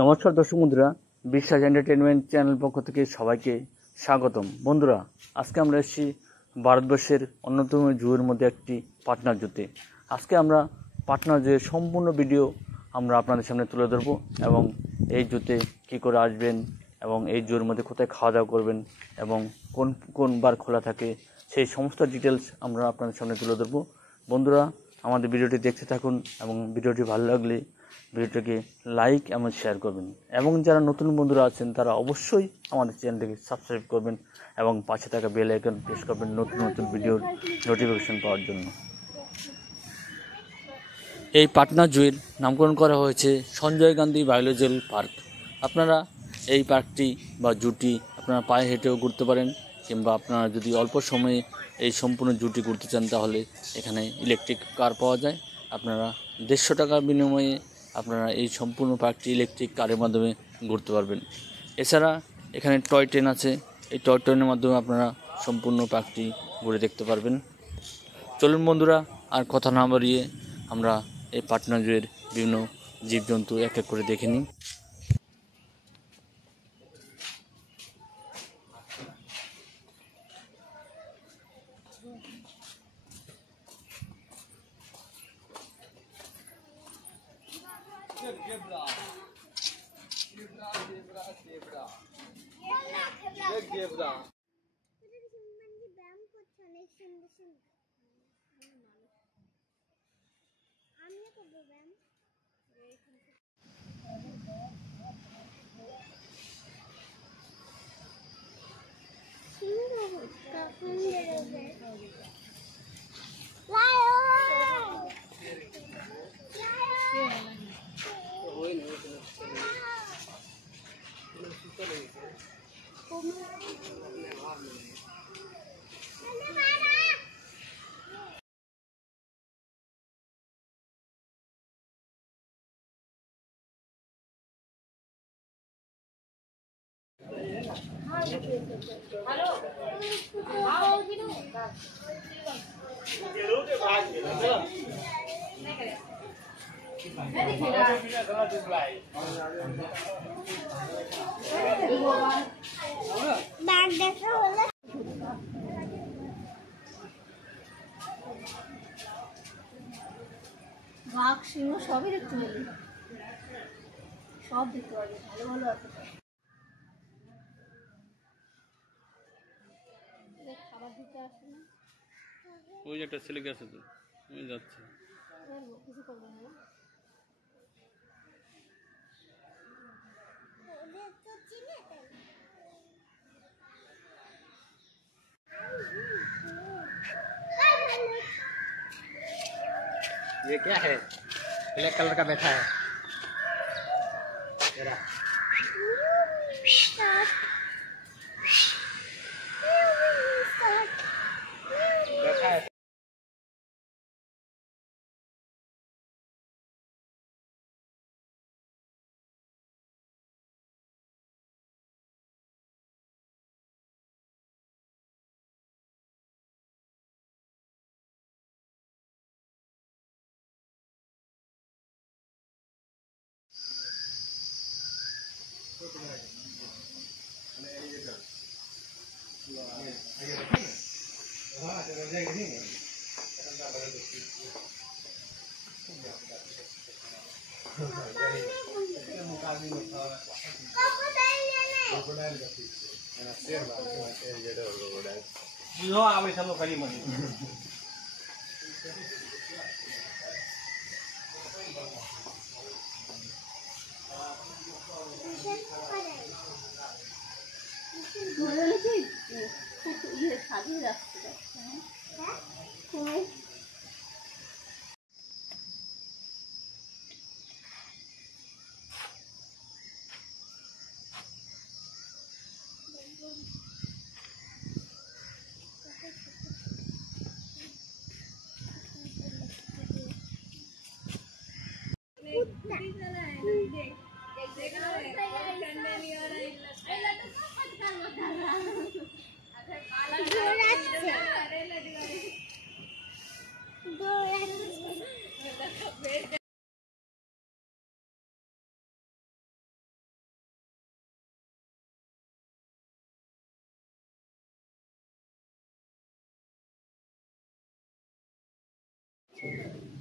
নমস্কার দর্শক বন্ধুরা, বিশ্বাস এন্টারটেনমেন্ট চ্যানেল পক্ষ থেকে সবাইকে স্বাগতম। বন্ধুরা, আজকে আমরা এসেছি ভারতবর্ষের অন্যতম জুয়ের মধ্যে একটি পাটনা জুতে। আজকে আমরা পাটনা জুয়ের সম্পূর্ণ ভিডিও আমরা আপনাদের সামনে তুলে ধরবো এবং এই জুতে কী করে আসবেন এবং এই জুয়ের মধ্যে কোথায় খাওয়া দাওয়া করবেন এবং কোন কোন বার খোলা থাকে সেই সমস্ত ডিটেলস আমরা আপনাদের সামনে তুলে ধরবো। বন্ধুরা, আমাদের ভিডিওটি দেখতে থাকুন এবং ভিডিওটি ভালো লাগলে ভিডিওটিকে লাইক এবং শেয়ার করবেন এবং যারা নতুন বন্ধুরা আছেন তারা অবশ্যই আমাদের চ্যানেলটিকে সাবস্ক্রাইব করবেন এবং পাশে থাকা বেল আইকন প্রেস করবেন নতুন নতুন ভিডিওর নোটিফিকেশন পাওয়ার জন্য। এই পাটনা জুয়ের নামকরণ করা হয়েছে সঞ্জয় গান্ধী বায়োলজিক্যাল পার্ক। আপনারা এই পার্কটি বা জুটি আপনারা পায়ে হেঁটেও ঘুরতে পারেন, কিংবা আপনারা যদি অল্প সময়ে এই সম্পূর্ণ জুটি ঘুরতে চান তাহলে এখানে ইলেকট্রিক কার পাওয়া যায়। আপনারা 150 টাকার বিনিময়ে আপনারা এই সম্পূর্ণ পার্কটি ইলেকট্রিক কারের মাধ্যমে ঘুরতে পারবেন। এছাড়া এখানে টয় ট্রেন আছে, এই টয় ট্রেনের মাধ্যমে আপনারা সম্পূর্ণ পার্কটি ঘুরে দেখতে পারবেন। চলুন বন্ধুরা, আর কথা না বাড়িয়ে আমরা এই পাটনা জুয়ের বিভিন্ন জীবজন্তু এক এক করে দেখে নিই। বাঘ, সিংহ সবই দেখতে পাবি, সব দেখতে পাবি, ভালো ভালো আছে। খাবার দিতে আসে না, ওই একটা ছেলে গেছে তো আমি যাচ্ছি, কিছু করবে না। ये क्या है? ब्लैक कलर का बैठा है। बैठा है। बुझो आवे सब करी मनी সাজিয়ে রাখতে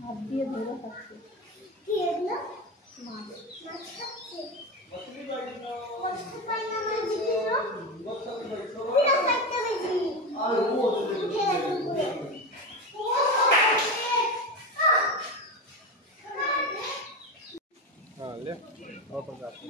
হাত দিয়ে ধরে থাকছে মাছ हाँ ले और कौन सा आपको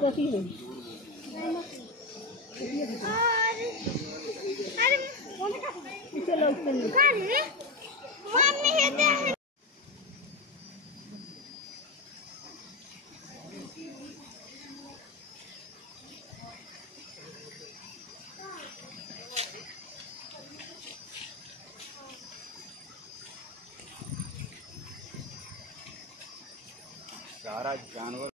कथी है चलो सारा जानवर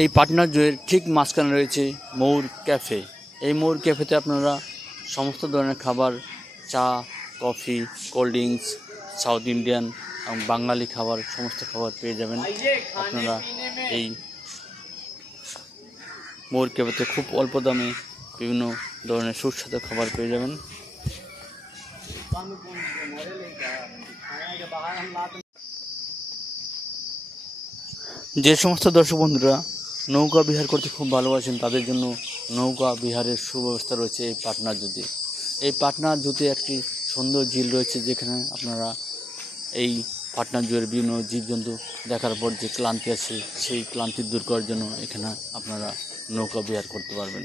এই পাটনা জুয়ের ঠিক মাঝখানে রয়েছে মৌর ক্যাফে। এই মৌর ক্যাফেতে আপনারা সমস্ত ধরনের খাবার, চা, coffee, cold drinks, south Indian এবং বাঙালি খাবার, সমস্ত খাবার পেয়ে যাবেন। আপনারা এই মৌর ক্যাফেতে খুব অল্প দামে বিভিন্ন ধরনের সুস্বাদু খাবার পেয়ে যাবেন। যে সমস্ত দর্শক বন্ধুরা নৌকা বিহার করতে খুব ভালোবাসেন তাদের জন্য নৌকা বিহারের সুব্যবস্থা রয়েছে এই পাটনা জুতে। এই পাটনা জুতে একটি সুন্দর ঝিল রয়েছে, যেখানে আপনারা এই পাটনা জুয়ের বিভিন্ন জীবজন্তু দেখার পর যে ক্লান্তি আছে সেই ক্লান্তি দূর করার জন্য এখানে আপনারা নৌকা বিহার করতে পারবেন।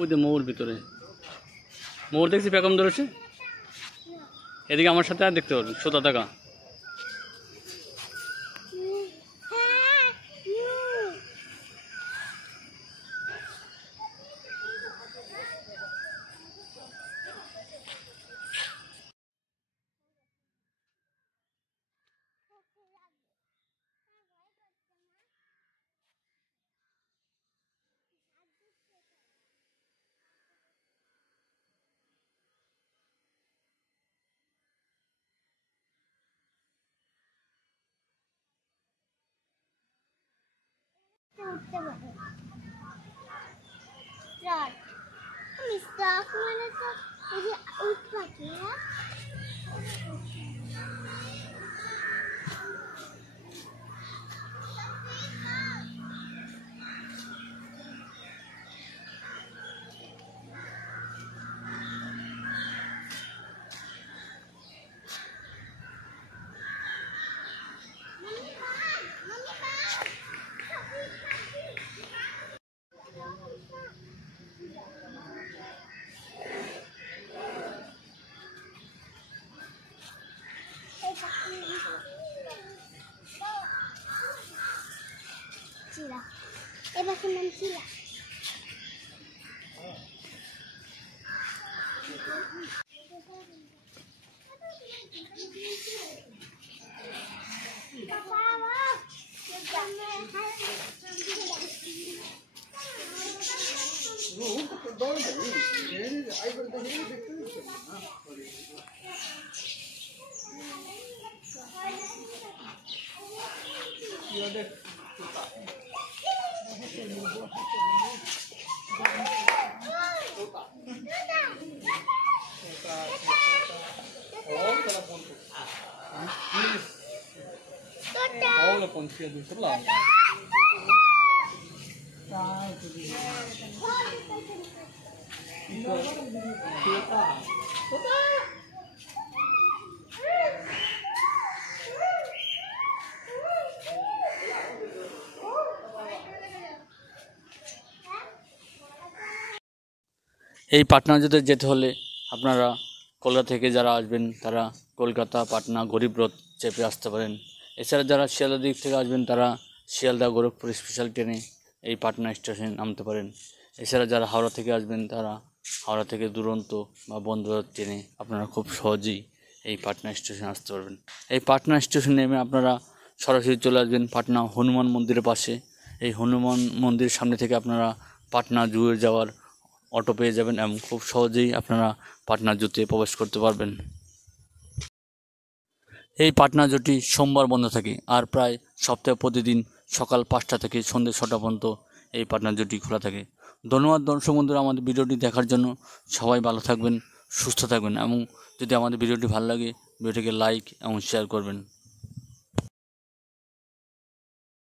ওই যে মৌর ভিতরে মৌর দেখছি পেকম ধরেছে। এদিকে আমার সাথে আর দেখতে পারবেন সোতা টাকা। উঠতে পারে রাত মিস্টাক মানে তো এই যে উঠতে পারে না। চিলা এবার কি নাম চিলা এই পাটনা যেতে হলে আপনারা কলকাতা থেকে যারা আসবেন তারা কলকাতা পাটনা গরিবরথ চেপে আসতে পারেন। এছাড়া যারা শিয়ালদা দিক থেকে আসবেন তারা শিয়ালদা গোরখপুর স্পেশাল ট্রেনে এই পাটনা স্টেশনে নামতে পারেন। এছাড়া যারা হাওড়া থেকে আসবেন তারা হাওড়া থেকে দুরন্ত বা বন্দে ভারত ট্রেনে আপনারা খুব সহজেই এই পাটনা স্টেশনে আসতে পারবেন। এই পাটনা স্টেশনে নেমে আপনারা সরাসরি চলে আসবেন পাটনা হনুমান মন্দিরের পাশে। এই হনুমান মন্দিরের সামনে থেকে আপনারা পাটনা জুয়ে যাওয়ার অটো পেয়ে যাবেন এবং খুব সহজেই আপনারা পাটনা জুতে প্রবেশ করতে পারবেন। এই পাটনা জুটি সোমবার বন্ধ থাকে আর প্রায় সপ্তাহে প্রতিদিন সকাল 5টা থেকে সন্ধ্যে 6টা পর্যন্ত এই পাটনা জুটি খোলা থাকে। ধন্যবাদ দর্শক বন্ধুরা আমাদের ভিডিওটি দেখার জন্য। সবাই ভালো থাকবেন, সুস্থ থাকবেন এবং যদি আমাদের ভিডিওটি ভালো লাগে ভিডিওটিকে লাইক এবং শেয়ার করবেন।